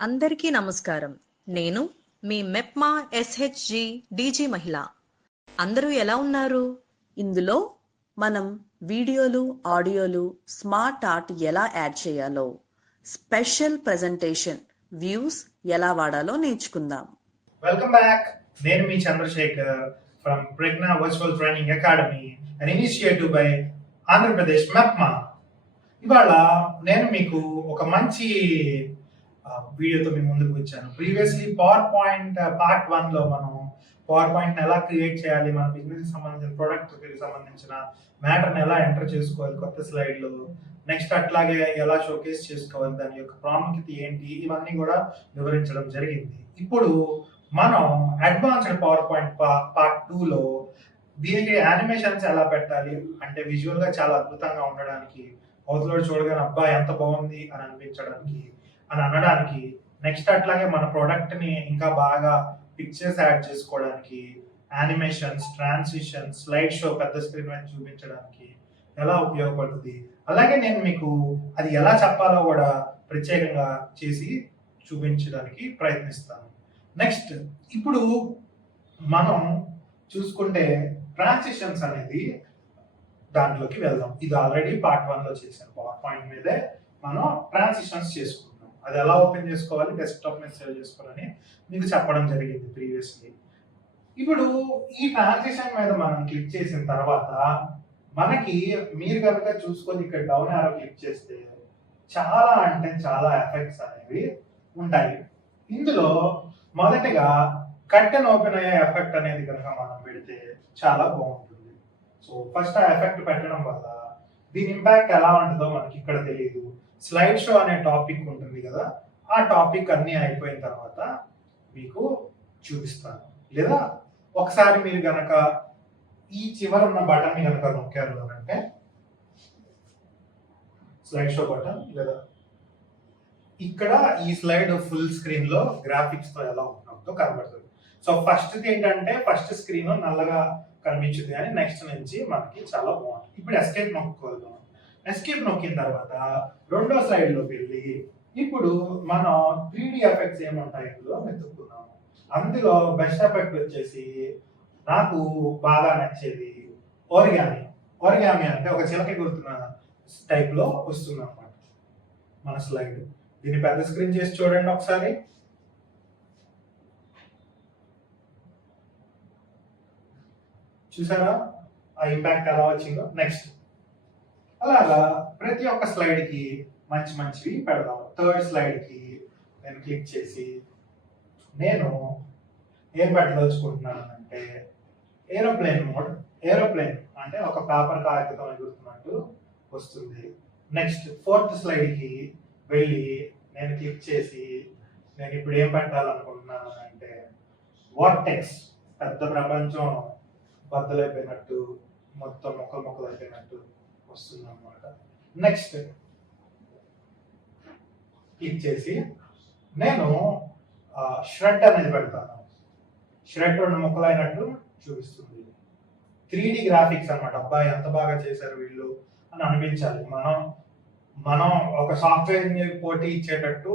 అందరికీ నమస్కారం. నేను మీ మెప్మా ఎస్హెచ్జి డీజీ మహిళ. అందరూ ఎలా ఉన్నారు? ఇందులో మనం వీడియోలు, ఆడియోలు, స్మార్ట్ ఆర్ట్ ఎలా యాడ్ చేయాలో, స్పెషల్ ప్రెజెంటేషన్ వ్యూస్ ఎలా వాడాలో నేర్చుకుందాం. Welcome back. నేను మీ Chandrashekhar from Pragna virtual training academy, an initiative by Andhra Pradesh MEPMA. ఇవాళ నేను మీకు ఒక మంచి వీడియోతో మీ ముందుకు వచ్చాను. ప్రీవియస్లీ పవర్ పాయింట్ పార్ట్ 1 లో మనం పవర్ పాయింట్ ఎలా క్రియేట్ చేయాలి, మన బిజినెస్ సంబంధించిన ప్రొడక్ట్ సంబంధించిన మ్యాటర్ని ఎలా ఎంటర్ చేసుకోవాలి కొత్త స్లైడ్లు, నెక్స్ట్ అట్లాగే ఎలా షోకేస్ చేసుకోవాలి, దాని యొక్క ప్రాముఖ్యత ఏంటి, ఇవన్నీ కూడా వివరించడం జరిగింది. ఇప్పుడు మనం అడ్వాన్స్డ్ పవర్ పాయింట్ పార్ట్ 2లో దీనికి యానిమేషన్స్ ఎలా పెట్టాలి అంటే విజువల్ గా చాలా అద్భుతంగా ఉండడానికి, అవతల చూడగానే అబ్బా ఎంత బాగుంది అని అనిపించడానికి అని అనడానికి, నెక్స్ట్ అట్లాగే మన ప్రోడక్ట్ ని ఇంకా బాగా పిక్చర్స్ యాడ్ చేసుకోవడానికి, యానిమేషన్స్, ట్రాన్సిషన్స్, స్లైడ్ షో పెద్ద స్క్రీన్ మీద చూపించడానికి ఎలా ఉపయోగపడుతుంది, అలాగే నేను మీకు అది ఎలా చెప్పాలో కూడా ప్రత్యేకంగా చేసి చూపించడానికి ప్రయత్నిస్తాను. నెక్స్ట్ ఇప్పుడు మనం చూసుకుంటే ట్రాన్సిషన్స్ అనేది దాంట్లోకి వెళ్దాం. ఇది ఆల్రెడీ పార్ట్ 1 లో చేశాను. పవర్ పాయింట్ మీదే మనం ట్రాన్సిషన్స్ చేసుకుంటాం. అది ఎలా ఓపెన్ చేసుకోవాలి, డెస్క్టాప్ మీద సేవ్ చేసుకోవాలని మీకు చెప్పడం జరిగింది ప్రీవియస్లీ. ఇప్పుడు ఈ ట్రాన్సిషన్ మీద మనం క్లిక్ చేసిన తర్వాత మనకి మీరు కనుక చూసుకొని ఇక్కడ డౌన్ యారో క్లిక్ చేస్తే చాలా అంటే చాలా ఎఫెక్ట్స్ అనేవి ఉంటాయి. ఇందులో మొదటిగా కర్టెన్ ఓపెన్ అయ్యే ఎఫెక్ట్ అనేది కనుక మనం పెడితే చాలా బాగుంటుంది. సో ఫస్ట్ ఆ ఎఫెక్ట్ పెట్టడం వల్ల దీని ఇంపాక్ట్ ఎలా ఉంటుందో మనకి ఇక్కడ తెలియదు. స్లైడ్ షో అనే టాపిక్ ఉంటుంది కదా, ఆ టాపిక్ అన్ని అయిపోయిన తర్వాత మీకు చూపిస్తాను. లేదా ఒకసారి మీరు గనక ఈ చివర ఉన్న బటన్ ని కనుక నొక్కారు అంటే స్లైడ్ షో బటన్, లేదా ఇక్కడ ఈ స్లైడ్ ఫుల్ స్క్రీన్ లో గ్రాఫిక్స్ తో ఎలా ఉంటుందో కనబడుతుంది. సో ఫస్ట్ ఏంటంటే ఫస్ట్ స్క్రీన్ నల్లగా కనిపించింది, కానీ నెక్స్ట్ నుంచి మనకి చాలా బాగుంటుంది. ఇప్పుడు ఎస్కేప్ నొక్కుకోవాలి. ఎస్కేప్ నొక్కిన తర్వాత రెండో స్లైడ్ లోకి వెళ్ళి ఇప్పుడు మనం 3D ఎఫెక్ట్స్ ఏముంటాయి ఇందులో వెతుక్కున్నాము. అందులో బెస్ట్ ఎఫెక్ట్ వచ్చేసి నాకు బాగా నచ్చేది ఓరిగామి. ఓరిగామి అంటే ఒక చిలక గుర్తున్న టైప్ లో వస్తుంది అన్నమాట మన స్లైడ్. దీన్ని పెద్ద స్క్రీన్ చేసి చూడండి ఒకసారి. చూసారా ఆ ఇంపాక్ట్ ఎలా వచ్చిందో? నెక్స్ట్ అలాగా ప్రతి ఒక్క స్లైడ్ కి మంచి మంచివి పెడదాం. థర్డ్ స్లైడ్ కి నేను క్లిక్ చేసి నేను ఏం పెట్టదలుచుకుంటున్నాను అంటే ఏరోప్లేన్ మోడ్. ఏరోప్లేన్ అంటే ఒక పేపర్ కాగితం ఎగురుతున్నట్టు వస్తుంది. నెక్స్ట్ ఫోర్త్ స్లైడ్ కి వెళ్ళి నేను క్లిక్ చేసి నేను ఇప్పుడు ఏం పెట్టాలనుకుంటున్నాను అంటే వార్టెక్స్, పెద్ద ప్రపంచం బద్దలైపోయినట్టు, మొత్తం మొక్కలు అయిపోయినట్టు వస్తుంది అన్నమాట. నెక్స్ట్ క్లిక్ చేసి నేను ష్రెడ్ అనేది పెడతాను. ష్రెడ్ రెండు ముక్కలు అయినట్టు చూపిస్తుంది. 3D గ్రాఫిక్స్ అన్నమాట. అబ్బాయి ఎంత బాగా చేశారు వీళ్ళు అని అనిపించాలి. మనం ఒక సాఫ్ట్వేర్ ఇంజనీర్ పోటీ ఇచ్చేటట్టు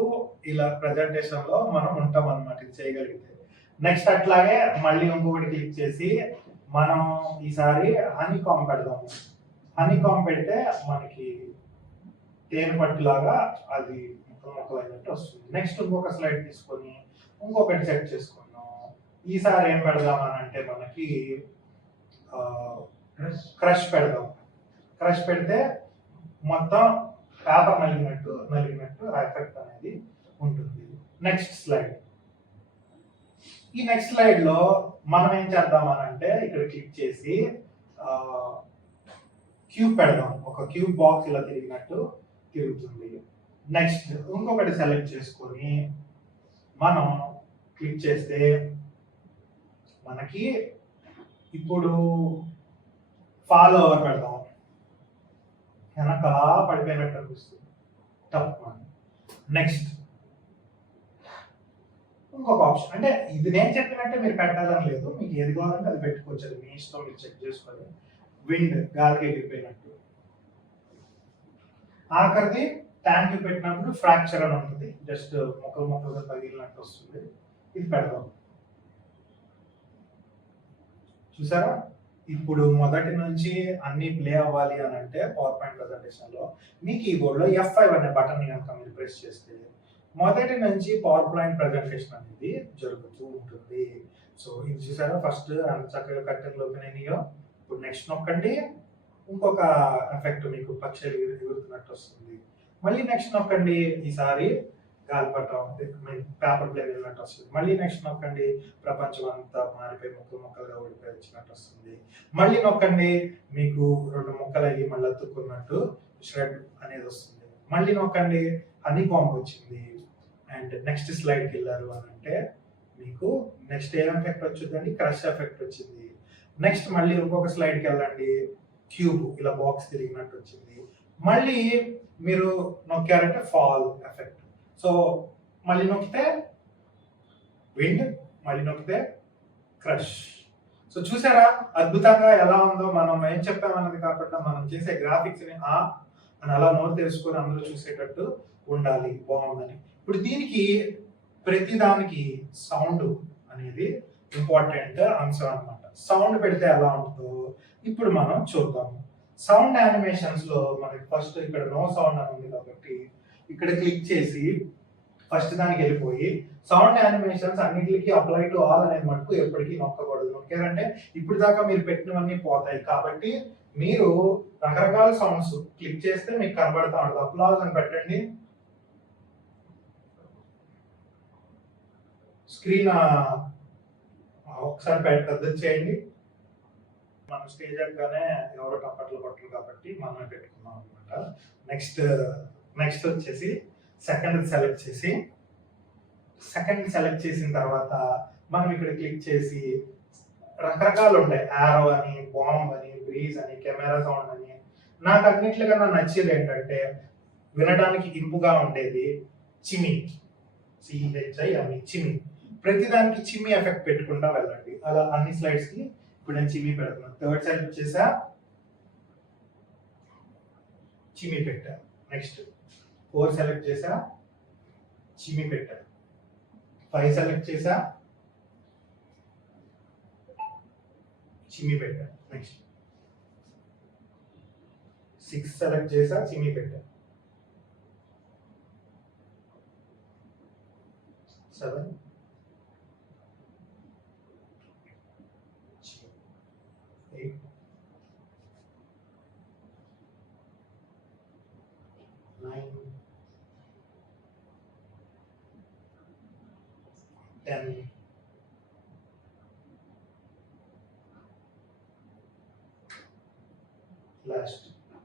ఇలా ప్రెజెంటేషన్ లో మనం ఉంటాం అన్నమాట, ఇది చేయగలిగితే. నెక్స్ట్ అట్లాగే మళ్ళీ ఇంకొకటి క్లిక్ చేసి మనం ఈసారి హనీ కాంబ్ పెడదాము. హనీ కాంబ్ పెడితే మనకి తేనె పట్టులాగా అది మొక్కలు అయినట్టు వస్తుంది. నెక్స్ట్ ఇంకొక స్లైడ్ తీసుకొని ఇంకొకటి సెట్ చేసుకున్నాం. ఈసారి ఏం పెడదాం అని అంటే మనకి క్రష్ పెడదాం. క్రష్ పెడితే మొత్తం పేపర్ నలిగినట్టు ఎఫెక్ట్ అనేది ఉంటుంది. Next slide. ఈ నెక్స్ట్ స్లైడ్ లో మనం ఏం చేద్దామని అంటే ఇక్కడ క్లిక్ చేసి క్యూబ్ పెడదాం. ఒక క్యూబ్ బాక్స్ ఇలా తిరిగినట్టు తిరుగుతుంది. నెక్స్ట్ ఇంకొకటి సెలెక్ట్ చేసుకొని మనం క్లిక్ చేస్తే మనకి ఇప్పుడు ఫాలో ఓవర్ పెడదాం. వెనక పడిపోయినట్టు అనిపిస్తుంది తప్ప. నెక్స్ట్ ఇంకొక ఆప్షన్, అంటే ఇది నేను చెప్పినట్టే మీరు పెట్టాలని లేదు, మీకు ఏది కావాలంటే అది పెట్టుకోవచ్చు, అది మీ ఇష్టం, మీరు చెక్ చేసుకొని. విండ్, గాలికి ఎగిరిపోయినట్టు. ఆఖరిది థ్యాంక్ యూ పెట్టినప్పుడు ఫ్రాక్చర్ అని ఉంటుంది, జస్ట్ మొక్కలుగా పగిలినట్టు వస్తుంది. ఇది పెడదాం. చూసారా, ఇప్పుడు మొదటి నుంచి అన్ని ప్లే అవ్వాలి అని అంటే పవర్ పాయింట్ ప్రెజెంటేషన్ లో మీ కీబోర్డ్ లో F5 అనే బటన్ కనుక మీరు ప్రెస్ చేస్తే మొదటి నుంచి పవర్ పాయింట్ ప్రెజెంటేషన్ అనేది జరుగుతూ ఉంటుంది. సో ఇది చూసారా, ఫస్ట్ చక్కగా కట్టెలు ఓపెన్ అయినాయో. ఇప్పుడు నెక్స్ట్ నొక్కండి, ఇంకొక ఎఫెక్ట్ మీకు పక్షులు ఎగురుతున్నట్టు వస్తుంది. మళ్ళీ నెక్స్ట్ నొక్కండి, ఈసారి గాలిపటం పేపర్ ప్లేన్ వెళ్ళినట్టు వస్తుంది. మళ్ళీ నెక్స్ట్ నొక్కండి, ప్రపంచం అంతా మారిపోయి ముక్కలుగా ఓడిపోయి వచ్చినట్టు వస్తుంది. మళ్ళీ నొక్కండి, మీకు 2 ముక్కలు అయ్యి మళ్ళీ అతుక్కున్నట్టు ష్రెడ్ అనేది వస్తుంది. మళ్ళీ నొక్కండి, హనీ బాంబ్ వచ్చింది. అండ్ నెక్స్ట్ స్లైడ్కి వెళ్ళారు అని అంటే మీకు నెక్స్ట్ ఏం ఎఫెక్ట్ వచ్చిందండి, క్రష్ ఎఫెక్ట్ వచ్చింది. నెక్స్ట్ మళ్ళీ ఇంకొక స్లైడ్కి వెళ్ళండి, క్యూబ్ ఇలా బాక్స్ తిరిగినట్టు వచ్చింది. మళ్ళీ మీరు నొక్కారంటే ఫాల్ ఎఫెక్ట్. సో మళ్ళీ నొక్కితే విండ్, మళ్ళీ నొక్కితే క్రష్. సో చూసారా అద్భుతంగా ఎలా ఉందో. మనం ఏం చెప్పామన్నది కాకుండా మనం చేసే గ్రాఫిక్స్ ని అని అలా నోట్ తెలుసుకొని అందరూ చూసేటట్టు ఉండాలి, బాగుందని. ఇప్పుడు దీనికి ప్రతి దానికి సౌండ్ అనేది ఇంపార్టెంట్ అంశం అన్నమాట. సౌండ్ పెడితే ఎలా ఉంటుందో ఇప్పుడు మనం చూద్దాం. సౌండ్ యానిమేషన్స్ లో మనకి ఫస్ట్ ఇక్కడ నో సౌండ్ అని ఉంది కాబట్టి ఇక్కడ క్లిక్ చేసి ఫస్ట్ దానికి వెళ్ళిపోయి సౌండ్ యానిమేషన్స్ అన్నిటికీ అప్లై టు ఆల్ అనేది మటుకు ఎప్పటికీ నొక్కకూడదు. నొక్కారంటే ఇప్పుడు దాకా మీరు పెట్టినవన్నీ పోతాయి. కాబట్టి మీరు రకరకాల సౌండ్స్ క్లిక్ చేస్తే మీకు కనబడతా ఉంటుంది. అప్లాజ్ అని పెట్టండి, స్క్రీన్ ఒకసారి పెద్ద చేయండి. మనం స్టేజ్ ఎక్కగానే ఎవరో టప్పట్లు కొట్టరు కాబట్టి మనమే పెట్టుకున్నాం అనమాట. నెక్స్ట్ వచ్చేసి సెకండ్ సెలెక్ట్ చేసిన తర్వాత మనం ఇక్కడ క్లిక్ చేసి రకరకాలు ఉంటాయి, యారో అని, బాంబ్ అని, బ్రీజ్ అని, కెమెరా సౌండ్ అని. నాకు అన్నిట్లుగా నచ్చేది ఏంటంటే వినడానికి ఇంపుగా ఉండేది చిమి, CHI అని చిమి. ప్రతిదానికి చిమి ఎఫెక్ట్ పెట్టుకుంటా వెళ్ళండి. అలా అన్ని స్లైడ్స్ కి ఇప్పుడు నేను చిమి పెడుతున్నాను. థర్డ్ సెలెక్ట్ చేసా, చిమి పెట్టా. నెక్స్ట్ 4 సెలెక్ట్ చేసా, చిమి పెట్టా. 5 సెలెక్ట్ చేసా, చిమి పెట్టా. నెక్స్ట్ 6 సెలెక్ట్ చేసా, చిమి పెట్టా. 7 8 9 10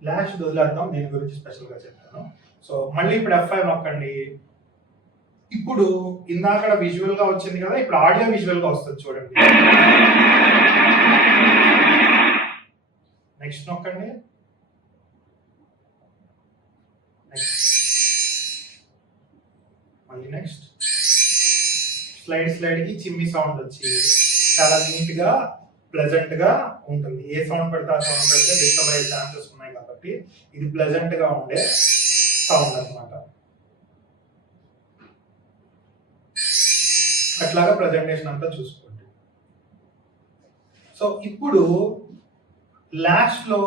లాస్ట్ వదిలేద్దాం, దీని గురించి స్పెషల్ గా చెప్తాను. సో మళ్ళీ ఇప్పుడు F5 నొక్కండి. ఇప్పుడు ఇందాక విజువల్ గా వచ్చింది కదా, ఇప్పుడు ఆడియో విజువల్ గా వస్తుంది చూడండి. నెక్స్ట్ నొక్కండి, మళ్ళీ నెక్స్ట్ స్లైడ్ కి చిమ్మి సౌండ్ వచ్చి చాలా నీట్ గా ప్లెజెంట్ గా ఉంటుంది. ఏ సౌండ్ పెడితే ఆ సౌండ్ పెడితే డిస్టర్బ్ అయ్యే ఛాన్సెస్ ఉన్నాయి కాబట్టి ఇది ప్లెజెంట్ గా ఉండే సౌండ్ అన్నమాట. అట్లాగా ప్రజెంటేషన్ అంతా చూసుకోండి. సో ఇప్పుడు లాస్ట్ లో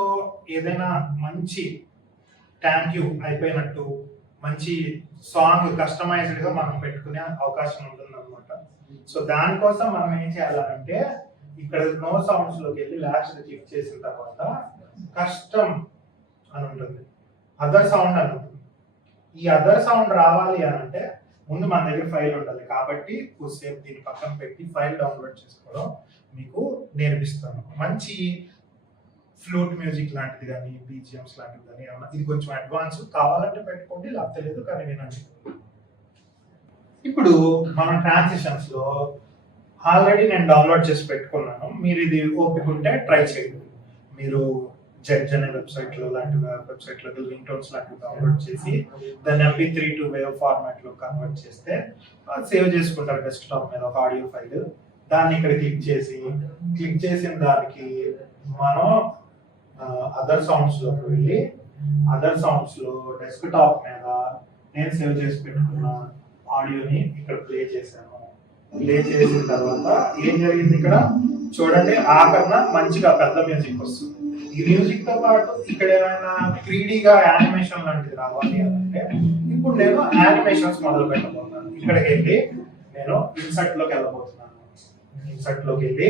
ఏదైనా మంచి థ్యాంక్ యూ అయిపోయినట్టు మంచి సాంగ్ కస్టమైజ్డ్ గా మనం పెట్టుకునే అవకాశం ఉంటుంది అనమాట. సో దానికోసం మనం ఏం చేయాలంటే ఇక్కడ నో సౌండ్స్ లోకి వెళ్ళి లాస్ట్ క్లిక్ చేసిన తర్వాత కస్టమ్ అని ఉంటుంది, అదర్ సౌండ్ అని ఉంటుంది. ఈ అదర్ సౌండ్ రావాలి అని అంటే ముందు మన దగ్గర ఫైల్ ఉండాలి. కాబట్టి కొద్దిసేపు దీన్ని పక్కన పెట్టి ఫైల్ డౌన్లోడ్ చేసుకోవడం మీకు నేర్పిస్తాను. మంచి ఫ్లూట్ మ్యూజిక్ లాంటిది కానీ, BGMs లాంటిది కానీ ఏమన్నా, ఇది కొంచెం అడ్వాన్స్ కావాలంటే పెట్టుకోండి, లేకపోతే లేదు, కానీ వినండి. ఇప్పుడు మనం ట్రాన్సిషన్స్ లో ఆల్రెడీ నేను డౌన్లోడ్ చేసి పెట్టుకున్నాను. మీరు ఇది ఓపిక ఉంటే ట్రై చేయండి. మీరు జడ్జ్ అనే వెబ్సైట్ లో లాంటి వెబ్సైట్ లో రింగ్ టోన్స్ లాంటివి డౌన్లోడ్ చేసి దాన్ని MP3 to వేవ్ ఫార్మాట్ లో కన్వర్ట్ చేస్తే సేవ్ చేసుకుంటారు డెస్క్టాప్ మీద ఒక ఆడియో ఫైల్. దాన్ని ఇక్కడ క్లిక్ చేసిన దానికి మనం అదర్ సౌండ్స్ లోకి వెళ్ళి అదర్ సౌండ్స్ లో డెస్క్టాప్ మీద నేను సేవ్ చేసి పెట్టుకున్న ఆడియోని ఇక్కడ ప్లే చేశాను. ప్లే చేసిన తర్వాత ఏం జరిగింది ఇక్కడ చూడండి, ఆఖరణ మంచిగా పెద్ద మ్యూజిక్ వస్తుంది. ఈ మ్యూజిక్ తో పాటు ఇక్కడ ఏమైనా 3Dగా యానిమేషన్ లాంటిది రావాలి అంటే ఇప్పుడు నేను యానిమేషన్స్ మొదలు పెట్టబోతున్నాను. ఇక్కడికి వెళ్ళి నేను ఇన్సర్ట్ లోకి వెళ్ళబోతున్నాను. ఇన్సర్ట్ లోకి వెళ్ళి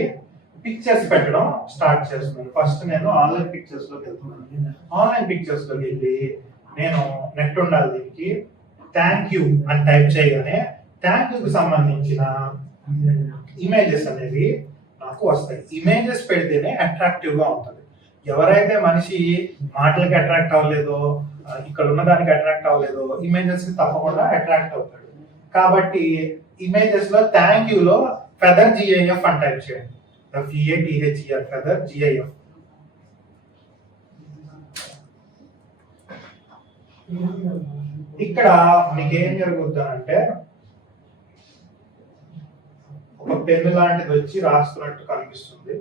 పిక్చర్స్ పెట్టడం స్టార్ట్ చేస్తున్నాను. ఫస్ట్ నేను ఆన్లైన్ పిక్చర్స్ లోకి వెళ్తున్నాను. ఆన్లైన్ పిక్చర్స్ లోకి వెళ్ళి నేను నెట్ ఉండాలి దీనికి, థ్యాంక్ యూ అని టైప్ చేయగానే థ్యాంక్ యూకి సంబంధించిన ఇమేజెస్ అనేవి నాకు వస్తాయి. ఇమేజెస్ పెడితేనే అట్రాక్టివ్ గా ఉంటుంది. ఎవరైతే మనిషి మాటలకి అట్రాక్ట్ అవ్వలేదో, ఇక్కడ ఉన్న దానికి అట్రాక్ట్ అవ్వలేదో, ఇమేజెస్ కి తప్పకుండా అట్రాక్ట్ అవుతాడు. కాబట్టి ఇమేజెస్ లో థ్యాంక్ యూ లో ఫెదర్ GIF అని టైప్ చేయండి. FEATHER feather GIF. ఇక్కడ మీకు ఏం జరుగుద్ది అంటే ఒక పెన్ను లాంటిది వచ్చి రాస్తున్నట్టు కనిపిస్తుంది.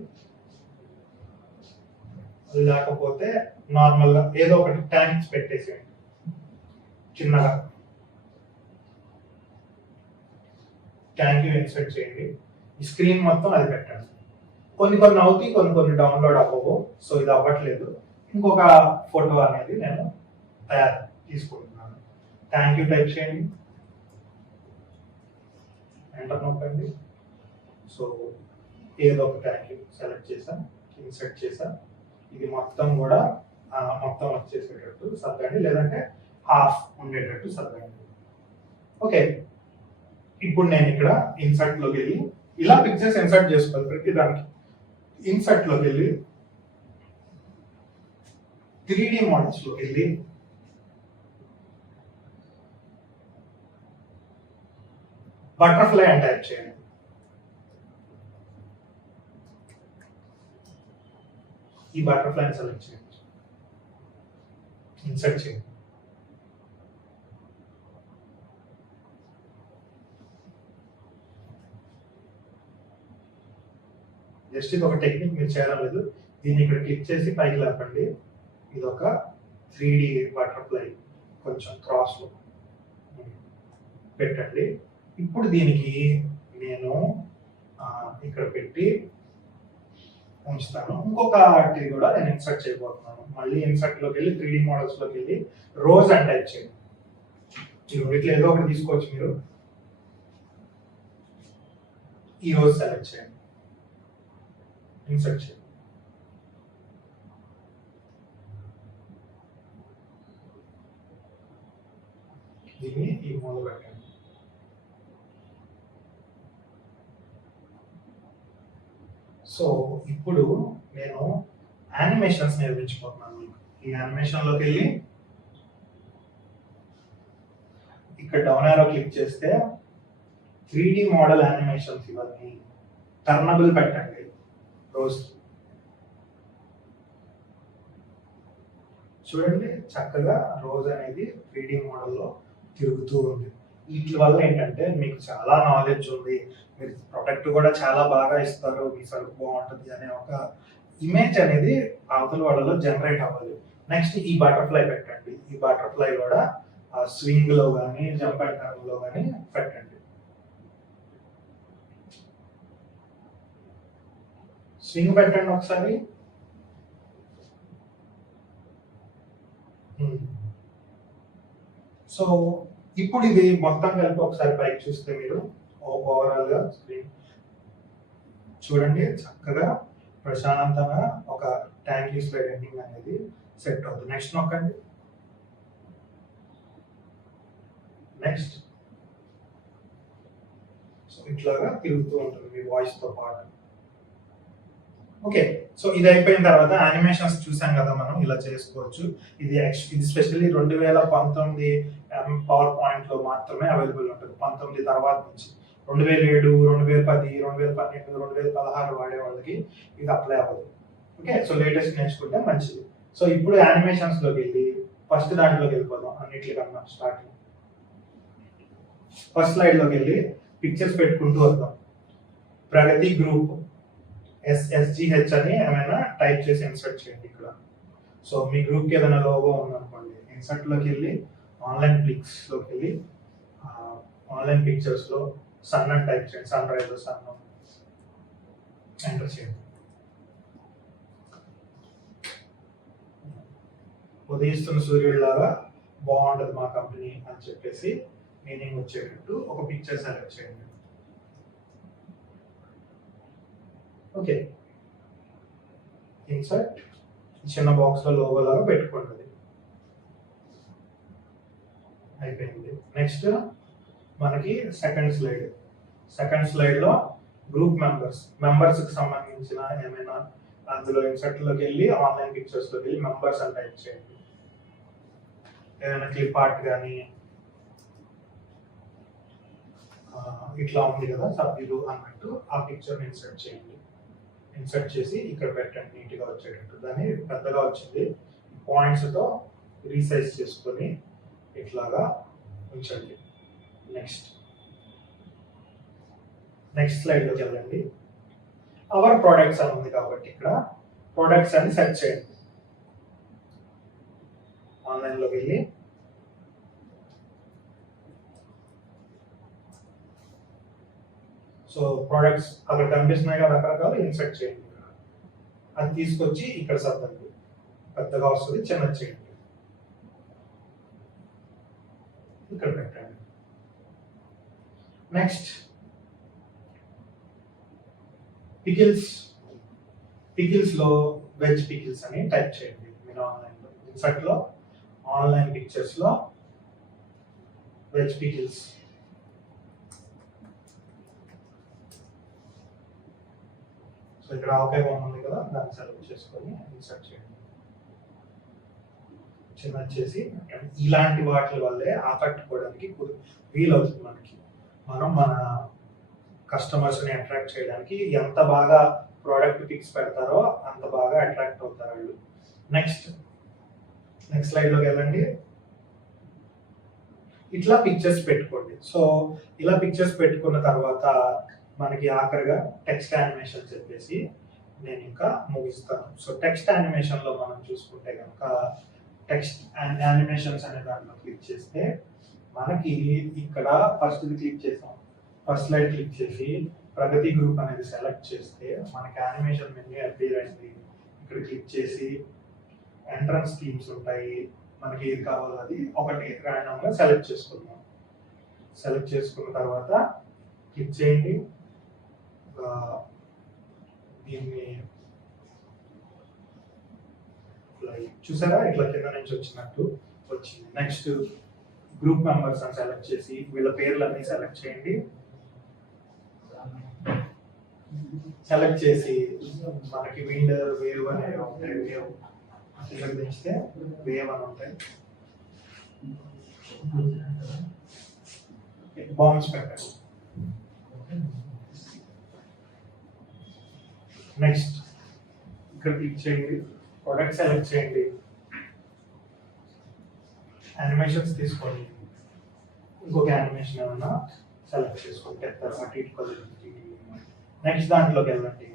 లేకపోతే నార్మల్ గా ఏదో ఒకటి ట్యాంక్స్ పెట్టేసేయండి చిన్నగా. థ్యాంక్ యూ ఇన్సర్ట్ చేయండి. ఈ స్క్రీన్ మొత్తం అది పెట్టండి. కొన్ని అవుతాయి, కొన్ని డౌన్లోడ్ అవ్వవు. సో ఇది అవ్వట్లేదు. ఇంకొక ఫోటో అనేది నేను తీసుకుంటున్నాను. థ్యాంక్ యూ టైప్ చేయండి, ఎంటర్ నొక్కండి. సో ఏదో ఒక థ్యాంక్ యూ సెలెక్ట్ చేసా, ఇన్సర్ట్ చేసా. ఇది మొత్తం కూడా మొత్తం వచ్చేసేటట్టు సర్దండి, లేదంటే హాఫ్ ఉండేటట్టు సర్దండి. ఓకే, ఇప్పుడు నేను ఇక్కడ ఇన్సర్ట్ లోకి వెళ్ళి ఇలా పిక్చర్స్ ఇన్సర్ట్ చేసుకోవాలి. ప్రతి దానికి ఇన్సర్ట్ లోకి వెళ్ళి 3D మోడల్స్ లోకి వెళ్ళి బటర్ఫ్లై అని టైప్ చేయండి. ఈ బటర్ఫ్లై సెలెక్ట్ చేయండి, ఇన్సర్ట్ చేయండి. జస్ట్ ఇది ఒక టెక్నిక్, మీరు చేయడం లేదు. దీన్ని ఇక్కడ క్లిక్ చేసి పైకి లేపండి. ఇది ఒక 3D బటర్ఫ్లై కొంచెం క్రాస్ లో పెట్టండి. ఇప్పుడు దీనికి నేను ఇక్కడ పెట్టి ఉంచుతాను. ఇంకొకటి కూడా నేను ఇన్సర్ట్ చేయబోతున్నాను. మళ్ళీ ఇన్సర్ట్ లోకి వెళ్ళి 3D మోడల్స్ లోకి వెళ్ళి రోజ్ అని టైప్ చేయండి. ఇట్లా ఏదో ఒకటి తీసుకోవచ్చు మీరు. ఈ రోజ్ సెలెక్ట్ చేయండి, ఇన్సర్ట్ చేయండి. దీన్ని ఈ మూల పెట్టండి. సో ఇప్పుడు నేను యానిమేషన్స్ నేర్పించబోతున్నాను మీకు. ఈ యానిమేషన్ లోకి వెళ్ళి ఇక్కడ డౌన్ ఆరో క్లిక్ చేస్తే 3D మోడల్ యానిమేషన్స్ ఇవన్నీ టర్నబుల్ పెట్టండి. రోజ్ చూడండి, చక్కగా రోజ్ అనేది 3D మోడల్లో తిరుగుతూ ఉంది. వీటి వల్ల ఏంటంటే మీకు చాలా నాలెడ్జ్ ఉంది, మీరు ప్రొడక్ట్ కూడా చాలా బాగా ఇస్తారు, మీ సరుకు బాగుంటుంది అనే ఒక ఇమేజ్ అనేది అవతల వాళ్ళలో జనరేట్ అవ్వాలి. నెక్స్ట్ ఈ బటర్ఫ్లై పెట్టండి. ఈ బటర్ఫ్లై కూడా స్వింగ్ లో కానీ జంప్ అండ్ టర్న్ లో కానీ పెట్టండి. స్వింగ్ పెట్టండి ఒకసారి. సో ఇప్పుడు ఇది మొత్తం కలిపి ఒకసారి పైకి చూస్తే మీరు ఓవరాల్ గా స్క్రీన్ చూడండి, చక్కగా ప్రశాంతంగా ఒక థ్యాంక్ యూ స్లైడ్ ఎండింగ్ అనేది సెట్ అవుతుంది. నెక్స్ట్ నొక్కండి. నెక్స్ట్. సో ఇట్లాగా తిరుగుతూ ఉంటుంది మీ వాయిస్ తో పాటు. ఓకే, సో ఇది అయిపోయిన తర్వాత యానిమేషన్స్ చూసాం కదా మనం, ఇలా చేసుకోవచ్చు. ఇది స్పెషల్లీ 2019 పవర్ పాయింట్ లో మాత్రమే అవైలబుల్ ఉంటుంది. 19 తర్వాత నుంచి 2007, 2010, 2012, 2016 వాడే వాళ్ళకి ఇది అప్లై అవ్వదు. ఓకే, సో లేటెస్ట్ నేర్చుకుంటే మంచిది. సో ఇప్పుడు యానిమేషన్స్ లోకి వెళ్ళి ఫస్ట్ దాంట్లోకి వెళ్ళిపోదాం. అన్నిటికన్నా స్టార్టింగ్ ఫస్ట్ స్లైడ్ లోకి వెళ్ళి పిక్చర్స్ పెట్టుకుంటూ వద్దాం. ప్రగతి గ్రూప్ SSGH అని ఏమైనా టైప్ చేసి ఇన్సర్ట్ చేయండి ఇక్కడ. సో మీ గ్రూప్కి ఏదైనా లోగో ఉందనుకోండి, ఇన్సర్ట్లోకి వెళ్ళి ఆన్లైన్ పిక్స్లోకి వెళ్ళి ఆన్లైన్ పిక్చర్స్లో సన్ అని టైప్ చేయండి, సన్ రైజ్ సన్ ఎంటర్ చేయండి. ఉదయిస్తున్న సూర్యుడిలాగా బాగుంటుంది మా కంపెనీ అని చెప్పేసి మీనింగ్ వచ్చేటట్టు ఒక పిక్చర్ సెలెక్ట్ చేయండి. ఓకే, ఇన్సర్ట్ చిన్న బాక్స్లో లోగో లాగా పెట్టుకోండి. అయిపోయింది. నెక్స్ట్ మనకి సెకండ్ స్లైడ్లో గ్రూప్ మెంబర్స్కి సంబంధించిన ఏమైనా అందులో ఇన్సర్ట్లోకి వెళ్ళి ఆన్లైన్ పిక్చర్స్లోకి వెళ్ళి మెంబర్స్ అని టైప్ చేయండి. ఏదైనా క్లిప్ ఆర్ట్ కానీ ఇట్లా ఉంది కదా సభ్యులు అన్నట్టు ఆ పిక్చర్ని ఇన్సర్ట్ చేయండి. ఇన్సర్ట్ చేసి ఇక్కడ పెట్టండి నీట్గా వచ్చేటట్టు. దాన్ని పెద్దగా వచ్చింది, పాయింట్స్తో రీసైజ్ చేసుకొని ఇట్లాగా ఉంచండి. నెక్స్ట్ స్లైడ్లోకి వెళ్ళండి. అవర్ ప్రొడక్ట్స్ అని ఉంది కాబట్టి ఇక్కడ ప్రొడక్ట్స్ అని సెర్చ్ చేయండి. ఆన్లైన్లోకి వెళ్ళి సో ప్రొడక్ట్స్ అక్కడ కనిపిస్తున్నాయి కదా రకరకాలు, ఇన్సర్ట్ చేయండి. అది తీసుకొచ్చి ఇక్కడ సర్దండి. పెద్దగా వస్తుంది, చిన్నది చేయండి, ఇక్కడ పెట్టండి. నెక్స్ట్ పికిల్స్ లో వెజ్ పికిల్స్ అని టైప్ చేయండి. మీరు ఆన్లైన్లో ఇన్సర్ట్లో ఆన్లైన్ పిక్చర్స్ లో వెజ్ పికిల్స్. సో ఇక్కడ ఆవకాయ బొమ్మ ఉంది కదా, దాన్ని సెలెక్ట్ చేసుకొని ఇన్సర్ట్ చేయండి. చిన్నది చేసి ఇలాంటి వాటి వల్లే ఆకట్టుకోవడానికి వీలవుతుంది మనకి. మనం మన కస్టమర్స్ని అట్రాక్ట్ చేయడానికి ఎంత బాగా ప్రోడక్ట్ పిక్స్ పెడతారో అంత బాగా అట్రాక్ట్ అవుతారు వాళ్ళు. నెక్స్ట్ స్లైడ్లోకి వెళ్ళండి. ఇట్లా పిక్చర్స్ పెట్టుకోండి. సో ఇలా పిక్చర్స్ పెట్టుకున్న తర్వాత మనకి ఆఖరిగా టెక్స్ట్ యానిమేషన్ చెప్పేసి నేను ఇంకా ముగిస్తాను. సో టెక్స్ట్ యానిమేషన్లో మనం చూసుకుంటే కనుక టెక్స్ట్ అండ్ యానిమేషన్స్ అనే దాంట్లో క్లిక్ చేస్తే మనకి ఇక్కడ ఫస్ట్ స్లైడ్ క్లిక్ చేసి ప్రగతి గ్రూప్ అనేది సెలెక్ట్ చేస్తే మనకి యానిమేషన్ మెన్యూ అపీర్ అయింది. ఇక్కడ క్లిక్ చేసి ఎంట్రన్స్ థీమ్స్ ఉంటాయి, మనకి ఏది కావాలో అది ఒకటి ర్యాండమ్గా సెలెక్ట్ చేసుకుందాం. సెలెక్ట్ చేసుకున్న తర్వాత క్లిక్ చేయండి. దీన్ని చూసారా ఇట్లా కింద నుంచి వచ్చినట్టు వచ్చింది. నెక్స్ట్ గ్రూప్ మెంబర్స్ అని సెలెక్ట్ చేసి వీళ్ళ పేర్లన్నీ సెలెక్ట్ చేయండి. సెలెక్ట్ చేసి మనకి విండ్ వేవ్ అనేవి ఉంటాయి, ఇక్కడ తెచ్చితే వేవ్ అని ఉంటాయి. బాంబ్స్ పెట్టండి. నెక్స్ట్ ఇక్కడ క్లిక్ చేయండి, ప్రొడక్ట్ సెలెక్ట్ చేయండి, యానిమేషన్స్ తీసుకోండి, ఇంకొక యానిమేషన్ ఏమన్నా సెలెక్ట్ చేసుకోండి. నెక్స్ట్ దాంట్లోకి వెళ్ళండి,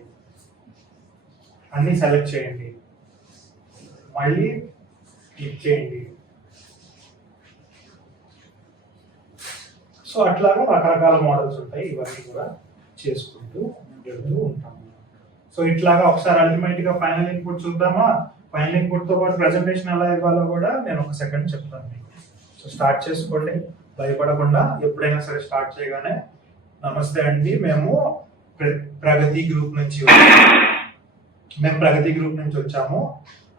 అన్నీ సెలెక్ట్ చేయండి, మళ్ళీ క్లిక్ చేయండి. సో అట్లాగా రకరకాల మోడల్స్ ఉంటాయి, ఇవన్నీ కూడా చేసుకుంటూ వెళ్తూ ఉంటాము. సో ఇట్లాగా ఒకసారి అల్టిమేట్గా ఫైనల్ ఇన్పుట్ చూద్దామా. ఫైనల్ ఇన్పుట్తో పాటు ప్రజెంటేషన్ ఎలా ఇవ్వాలో కూడా నేను ఒక సెకండ్ చెప్తాను మీకు. సో స్టార్ట్ చేసుకోండి, భయపడకుండా. ఎప్పుడైనా సరే స్టార్ట్ చేయగానే నమస్తే అండి, మేము ప్రగతి గ్రూప్ నుంచి వచ్చాము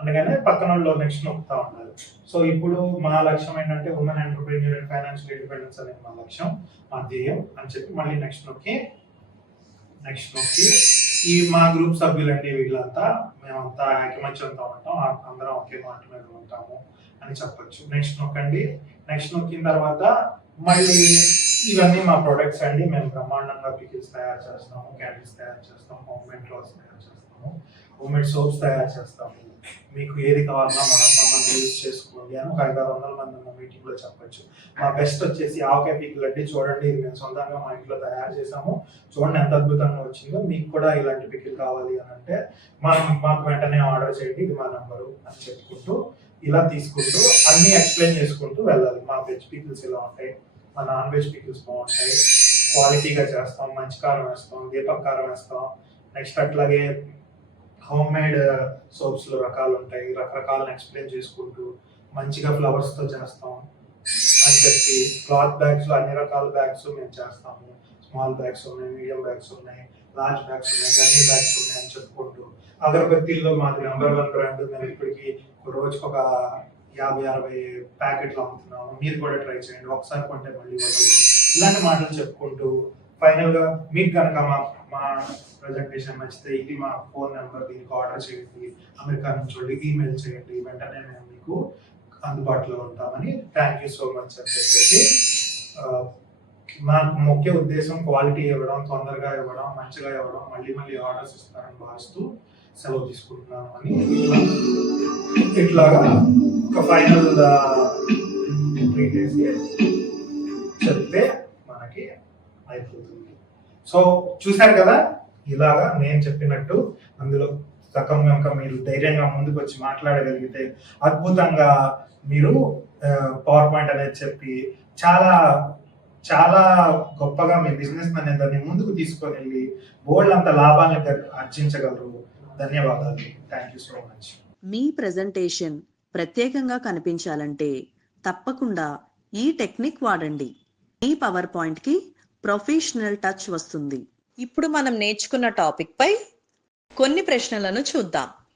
అందుకనే పక్కన నెక్స్ట్ నొక్కుతా ఉన్నారు. సో ఇప్పుడు మా లక్ష్యం ఏంటంటే women entrepreneur and financial independence అనేది మా లక్ష్యం, మా ధ్యేయం అని చెప్పి మళ్ళీ నెక్స్ట్ నొక్కి ఈ మా గ్రూప్ సభ్యులండి వీళ్ళంతా, మేమంతా ఐకమత్యంతో ఉంటాం, అందరం ఒకే మాట మీద ఉంటాము అని చెప్పొచ్చు. నెక్స్ట్ నొక్కండి. నెక్స్ట్ నొక్కిన తర్వాత మళ్ళీ ఇవన్నీ మా ప్రొడక్ట్స్ అండి, మేము బ్రహ్మాండంగా పికిల్స్ తయారు చేస్తాము, క్యాండిల్స్ తయారు చేస్తాం, హోమ్ మేడ్ క్లాత్స్ తయారు చేస్తాం, చేస్తాము, హోమ్మేడ్ సోప్స్ తయారు చేస్తాము, మీకు ఏది కావాలన్నా మమ్మల్ని యూజ్ చేసుకోండి అని ఒక 500-600 మంది ఉన్న మీటింగ్లో చెప్పొచ్చు. మా బెస్ట్ వచ్చేసి ఆవకాయ పికిల్ చూడండి, ఇది మేము సొంతంగా మా ఇంట్లో తయారు చేసాము, చూడండి ఎంత అద్భుతంగా వచ్చిందో, మీకు కూడా ఇలాంటి పికిల్ కావాలి అని అంటే మాకు వెంటనే ఆర్డర్ చేయండి, ఇది మా నెంబరు అని చెప్పుకుంటూ ఇలా తీసుకుంటూ అన్ని ఎక్స్ప్లెయిన్ చేసుకుంటూ వెళ్ళాలి. మా వెజ్ పికిల్స్ ఇలా ఉంటాయి, మా నాన్ వెజ్ పికిల్స్ బాగుంటాయి, క్వాలిటీగా చేస్తాం, మంచి కారం వేస్తాం, దీపక్ కారం వేస్తాం. నెక్స్ట్ అట్లాగే హోమ్ మేడ్ సోప్స్లో రకాలు ఉంటాయి, రకరకాలను ఎక్స్ప్లెయిన్ చేసుకుంటూ మంచిగా ఫ్లవర్స్తో చేస్తాం అని చెప్పి, క్లాత్ బ్యాగ్స్లో అన్ని రకాల బ్యాగ్స్ మేము చేస్తాము. స్మాల్ బ్యాగ్స్ ఉన్నాయి, మీడియం బ్యాగ్స్ ఉన్నాయి, లార్జ్ బ్యాగ్స్ ఉన్నాయి, గన్నీ బ్యాగ్స్ ఉన్నాయి అని చెప్పుకుంటూ, అగరబత్తీల్లో మాది నెంబర్ 1 బ్రాండ్. మేము ఇప్పటికి రోజుకి ఒక 50-60 ప్యాకెట్లు అమ్ముతున్నాము, మీరు కూడా ట్రై చేయండి, ఒకసారి కొంటే మళ్ళీ ఇలాంటి మాటలు చెప్పుకుంటూ ఫైనల్గా మీకు కనుక మా ప్రజెంటేషన్ నచ్చితే ఇది మా ఫోన్ నెంబర్, దీనికి ఆర్డర్ చేయండి, అమెరికా నుంచి వెళ్ళి ఈమెయిల్ చేయండి, వెంటనే మేము మీకు అందుబాటులో ఉంటామని. థ్యాంక్ యూ సో మచ్ అని చెప్పేసి, మా ముఖ్య ఉద్దేశం క్వాలిటీ ఇవ్వడం, తొందరగా ఇవ్వడం, మంచిగా ఇవ్వడం, మళ్ళీ మళ్ళీ ఆర్డర్స్ ఇస్తారని భావిస్తూ సెలవు తీసుకుంటున్నాను అని ఇట్లాగా ఒక ఫైనల్ చెప్తే మనకి అయిపోతుంది. సో చూశారు కదా, ఇలాగా నేను చెప్పినట్టు అందులో సగం కనుక మీరు ధైర్యంగా ముందుకు వచ్చి మాట్లాడగలిగితే అద్భుతంగా మీరు పవర్ పాయింట్ అనేది చెప్పి చాలా చాలా గొప్పగా మీ బిజినెస్ అనేది దాన్ని ముందుకు తీసుకొని వెళ్ళి బోల్డ్ అంత లాభాలను ఆర్జించగలరు. ధన్యవాదాలు. Thank you so much. Me presentation ప్రత్యేకంగా కనిపించాలంటే తప్పకుండా ఈ టెక్నిక్ వాడండి. మీ పవర్ పాయింట్ కి ప్రొఫెషనల్ టచ్ వస్తుంది. ఇప్పుడు మనం నేర్చుకున్న టాపిక్ పై కొన్ని ప్రశ్నలను చూద్దాం.